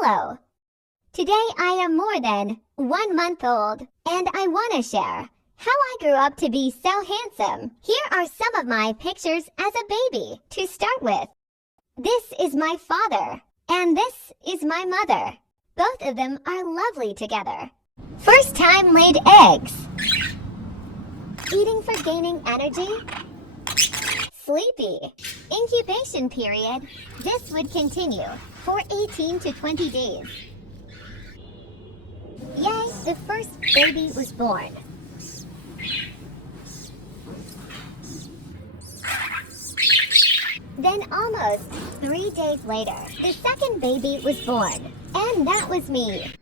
Hello. Today I am more than 1 month old, and I want to share how I grew up to be so handsome. Here are some of my pictures as a baby to start with. This is my father, and this is my mother. Both of them are lovely together. First time laid eggs. Eating for gaining energy. Sleepy. Incubation period. This would continue for 18 to 20 days. Yay, the first baby was born. Then almost 3 days later, the second baby was born. And that was me.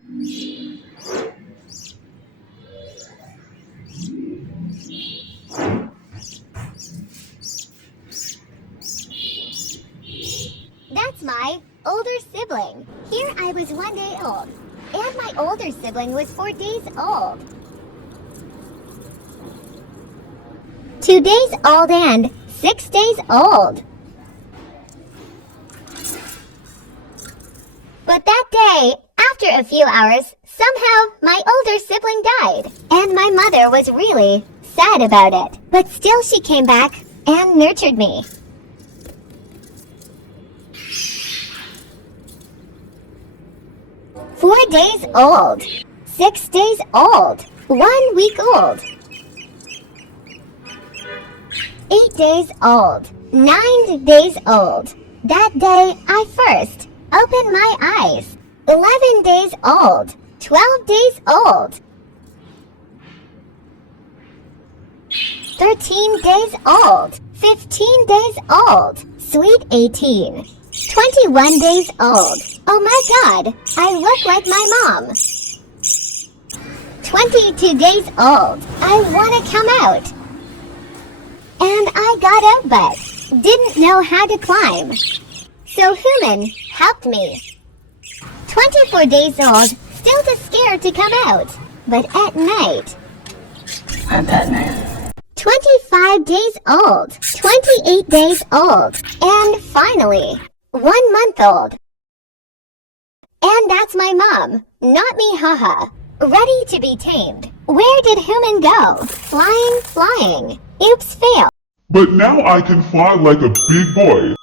That's my older sibling. Here I was 1 day old, and my older sibling was 4 days old. 2 days old and 6 days old. But that day, after a few hours, somehow my older sibling died, and my mother was really sad about it. But still she came back and nurtured me. 4 days old, 6 days old, 1 week old, 8 days old, 9 days old. That day I first opened my eyes. 11 days old, 12 days old, 13 days old, 15 days old, sweet 18. 21 days old. Oh my god, I look like my mom. 22 days old. I want to come out. And I got out but didn't know how to climb. So Human helped me. 24 days old, still too scared to come out. But at night. I'm Batman. 25 days old, 28 days old, and finally, 1 month old. And that's my mom, not me, haha. Ready to be tamed. Where did Human go? Flying, flying. Oops, fail. But now I can fly like a big boy.